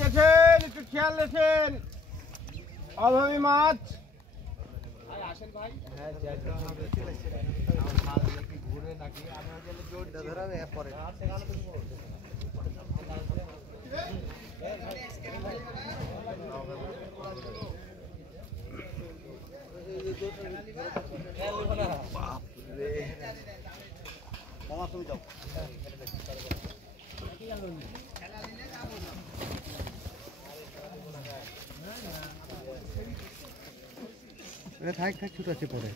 দেখেন একটু খেয়াল রাখেন অভাবী মাছ। আসেন ভাই। হ্যাঁ ঘুরে নাকি আমি জোরটা ধরাবে পরে মামা তুমি যাও। থাক থাক ছুট আছে পরে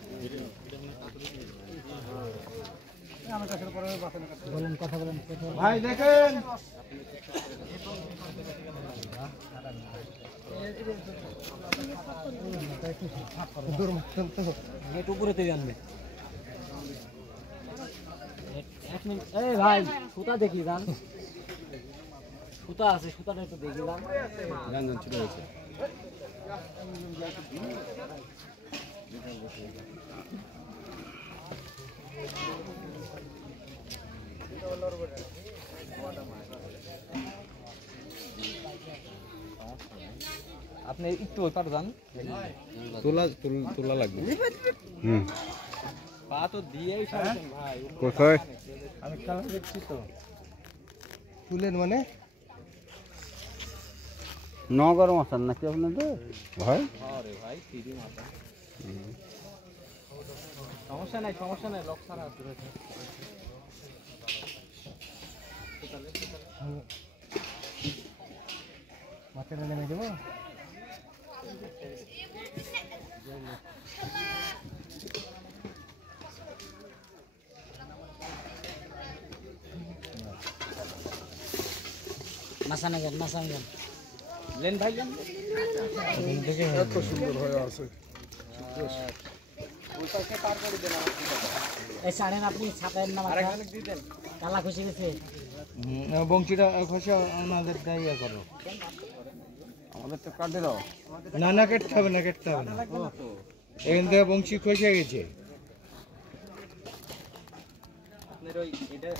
বলেন কথা বলেন ভাই দেখেন নেট উপরে তুই আনবে এক মিনিট। এই ভাই সুতা দেখি যান, সুতা আছে, সুতাটা একটু দেখিলাম। জান জান ছিল হয়েছে আপনি একটু ওই পার যান, তোলা তোলা লাগবে। পা তো দিয়েই ছাড়ছেন ভাই। কোথায় আমি খেলা দেখছি তো তুলেন মানে নগর মাছ নাকি আপনাদের ভাই? আরে ভাই ফিরি মাথা, সমস্যা নাই সমস্যা নাই, লক ছাড়া আছে। মাথাটা নেমে দেবো। মাসানা গেল লেন ভাই লেন, এত সুন্দর হয়ে আছে। এই ছাড়েন আপনি, ছাপেন না মাথা, কালা খুশি গেছে। বংশীটা খসে আমাদের ইয়ে করো, আমাদের তো কাটে দাও। না না কেটতে হবে না কেটতে হবে না, এখান থেকে বংশী খসে গেছে। আপনার ওই এটা